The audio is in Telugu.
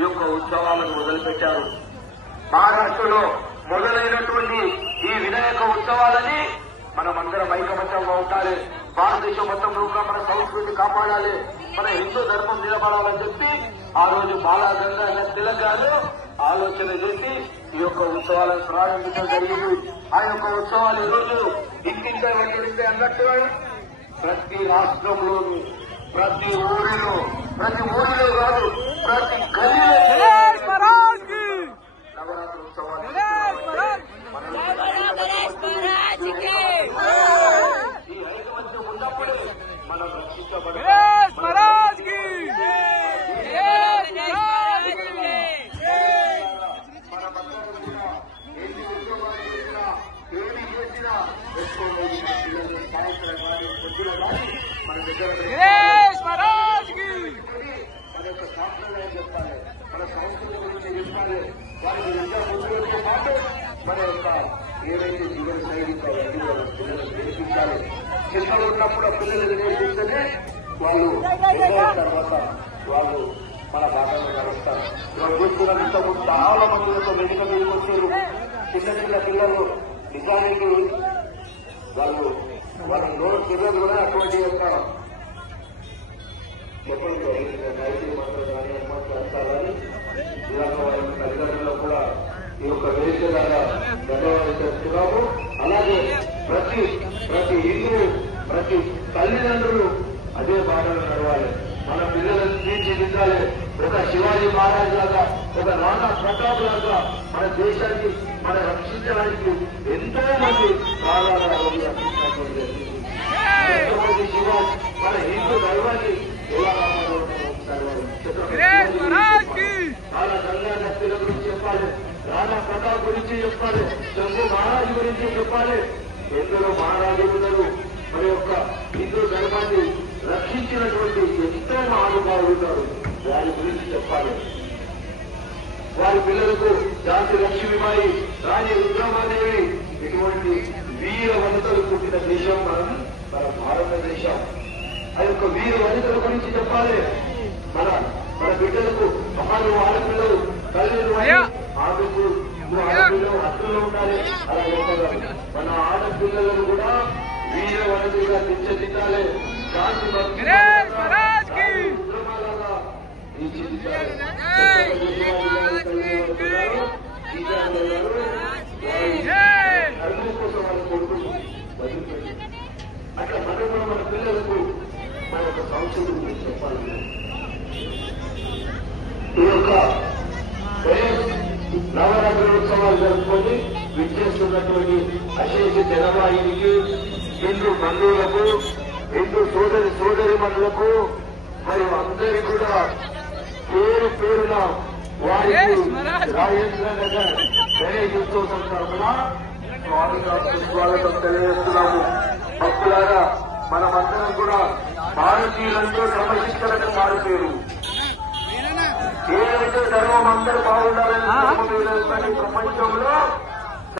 ఈ యొక్క ఉత్సవాలను మొదలుపెట్టారు. మహారాష్ట్రలో మొదలైనటువంటి ఈ వినాయక ఉత్సవాలని మనమందరం ఐకమత్యంగా ఉండాలి. భారతదేశం మొత్తంలో కూడా మన సంస్కృతి కాపాడాలి, మన హిందూ ధర్మం నిలబడాలని చెప్పి ఆ రోజు బాలా గంగాధర్ తిలక్ గారు ఆలోచన చేసి ఈ యొక్క ఉత్సవాలను ప్రారంభించడం జరిగింది. ఆ యొక్క ఉత్సవాలు ఈరోజు ఇంటింటే వంటింటే అన్నట్టుగా ప్రతి రాష్ట్రంలోనూ ప్రతి ఊరిలో కాదు ప్రతి గల్లీలో నవరాత్రి ఉత్సవాలు ఈ ఐకమత్యం ఉన్నప్పుడే మనం మన యొక్క సాంప్రదాయం చెప్పాలి, మన సంస్కృతి గురించి చెప్పాలి. వారికి విద్యా ముందుతో పాటు మన యొక్క ఏవైతే జీవన శైలి పిల్లలకు నేర్పించాలి. చిన్నలు ఉన్నప్పుడు ఆ పిల్లలకు నేర్పిస్తేనే వాళ్ళు తర్వాత వాళ్ళు మన భాషలో నడుస్తారు. ఇవాళ చూస్తున్నంతకు చాలా మంది యొక్క వెనుక మీదకి వచ్చారు. చిన్న పిల్లలు నిజానికి వాళ్ళ నోరు పిల్లలు కూడా అటువంటి యొక్క చెప్పండి గాయత్రి మంత్రం కానీ హనుమంతులు అంటారని ఇలాగ వారి తల్లిదండ్రులకు కూడా ఈ యొక్క వేదిక ద్వారా ధన్యవాదాలు చేస్తున్నాము. అలాగే ప్రతి హిందువు ప్రతి తల్లిదండ్రులు అదే బాటలో నడవాలి. మన పిల్లలను తీర్చిదిద్దాలి. ఒక శివాజీ మహారాజ్ లాగా, ఒక రాణా ప్రతాప్ లాగా మన దేశాన్ని మనం రక్షించడానికి ఎంతో మంది ప్రాణాలు రక్షించినటువంటి శివాజీ మన హిందూ దైవాన్ని ఎలా చాలా గంగాధర్ తిలక్ గురించి చెప్పాలి, రాణా ప్రతాప్ గురించి చెప్పాలి, శంభు మహారాజు గురించి చెప్పాలి. ఎందరో మహారాజులు ఉన్నారు. మన యొక్క హిందూ ధర్మాన్ని రక్షించినటువంటి ఎంతో మహానుభావులు ఉన్నారు. వారి గురించి చెప్పాలి. వారి పిల్లలకు ఝాన్సీ లక్ష్మీబాయి, రాణి రుద్రమాదేవి ఇటువంటి వీర వనితలు పుట్టిన దేశం మన భారతదేశం. ఆ యొక్క వీర వనితల గురించి చెప్పాలి. మన బిడ్డలకు మహాను ఆడపిల్లలు తల్లిలు ఆమెకు ఆడపిల్లలు హక్కులు ఉండాలి. అలా మన ఆడపిల్లలను కూడా వీర వనితగా తీర్చిదిద్దాలి. శాంతి ఉద్యమాలుగా తీర్చిదిద్దాలి. ధర్మం కోసం వాళ్ళ కొడుకులు బతుకుతుంది. అట్లా మనం మన పిల్లలకు మన యొక్క సంస్కృతి గురించి చెప్పాలి. ఈ యొక్క నవరాత్రి ఉత్సవాలు జరుపుకొని విచ్చేస్తున్నటువంటి అశేష జనవాహినికి, హిందూ బంధువులకు, హిందూ సోదరిమణులకు మరియు అందరికీ కూడా పేరున వారికి రాజేంద్ర నగర్ గణేశోత్సవం తరఫున స్వాగతం తెలియజేస్తున్నాము. భక్తులారా, మనమందరం కూడా భారతీయులంతో క్రమశిక్షణకు మారిపోయారు. ఏదైతే ధర్మం అందరూ బాగుండాలని ప్రపంచంలో